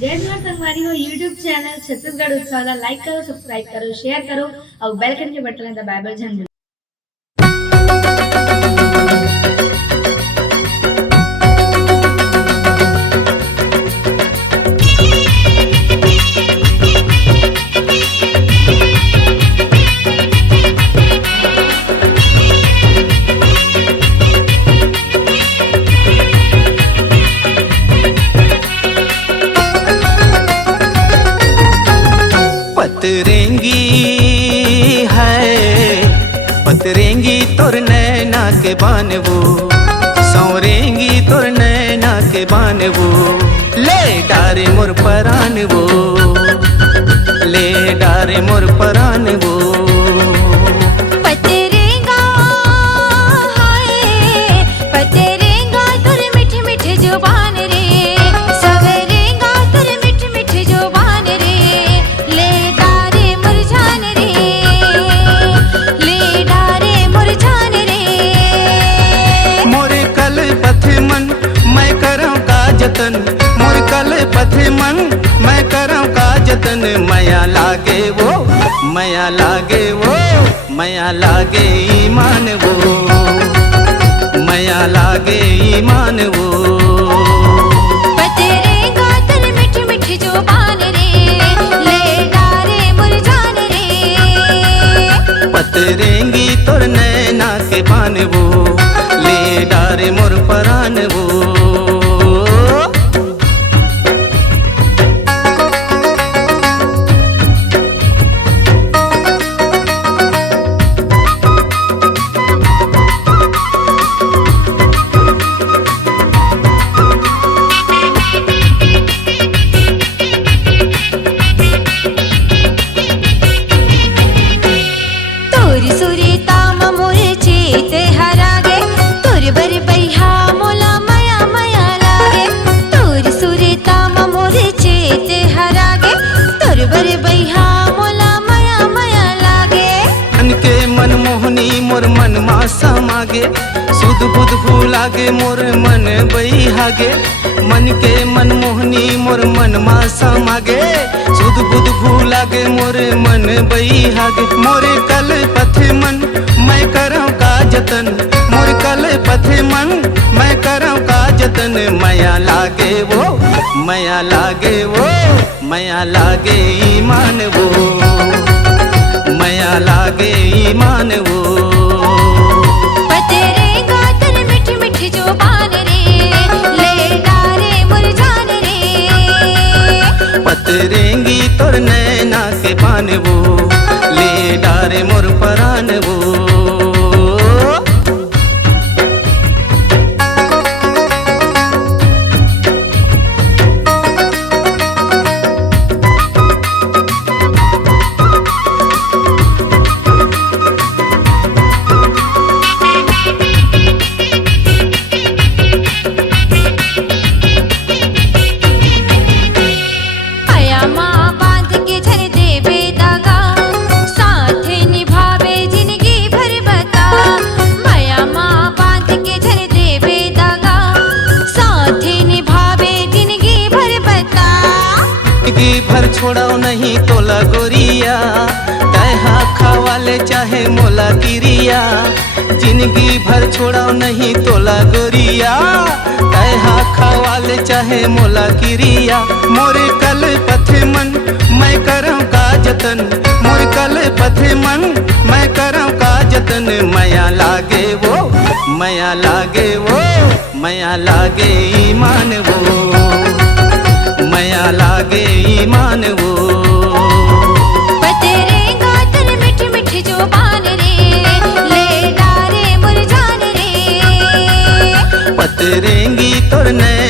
जय जोहार संगवारी हो यूट्यूब चैनल छत्तीसगढ़ उत्सव ला लाइक करो, सब्सक्राइब करो, शेयर करो और बेल आइकन के बटन ला दबाए बर झन भूलो। पतरेंगी है पतरेंगी तोर नैना के बानवो, सौरेंगी तोर नैना के बानवो, ले डारे मोर परान वो, ले डारे मोर परान वो। पतरेंगा हाय पतरेंगा तोर मीठी मीठी जुबान रे, सवरेंगा तोर मीठी मीठी जुबान रे, ले डारे मुरझान रे, ले डारे मुरझान रे। मोरे कल पथे मन मैं करऊं का जतन, मोर कल पथे मन मैं करऊं का जतन, मया लागे वो, मया लागे वो, मया लागे ईमान वो, मया लागे ईमान वो। पतरेंगा तोर मीठी मीठी जुबान रे, ले डारे मुरझान रे। पतरेंगी तोर नैना के बानवो, ले डारे मोर परान वो। तोर सुरेता मोर चेत हरागे, तोर बर बैहा मोला माया माया लागे। तोर सुरेता मोर चेत हरागे, तोर बर बैहा मोला माया माया लागे। मन के मनमोहनी मोर मन मासा मागे, सुध बुध भूलागे मोर मन बहिहागे। मन के मनमोहनी मोर मन मासा मागे, सुध बुध भूलागे मोर मन बहिहागे। मोरे कल पथे मन मैं करऊं का जतन, मोर कल पथे मन मैं करऊं का जतन, मया लागे वो, मया लागे वो, मया लागे ईमान वो, मया लागे ईमान वो। पतरेंगा तोर मीठी मीठी जुबान रे, ले डारे मुरझान रे। पतरेंगी तोर नैना के बानवो, ले डारे मोर परान वो। आया माँ बांध के झर देवे दागा, साथ निभावे जिंदगी भर बता। माया माँ बांध के झर देवे दागा, साथ निभावे जिंदगी भर बता। जिंदगी भर छोड़ाओ नहीं तोला गोरिया, तैहा खावाले चाहे मोला किरिया। जिंदगी भर छोड़ाओ नहीं तोला गोरिया, तैहा खावाले चाहे मोला किरिया। मोरे कल पथे मन मैं करऊं का जतन, मोर कल पथे मन मैं करऊं का जतन, मया लागे वो, मया लागे वो, मया लागे ईमान वो, मया लागे ईमान वो। पतरेंगा तोर मीठी मीठी जुबान रे, ले डारे मुरझान रे। पतरेंगी तोर नैना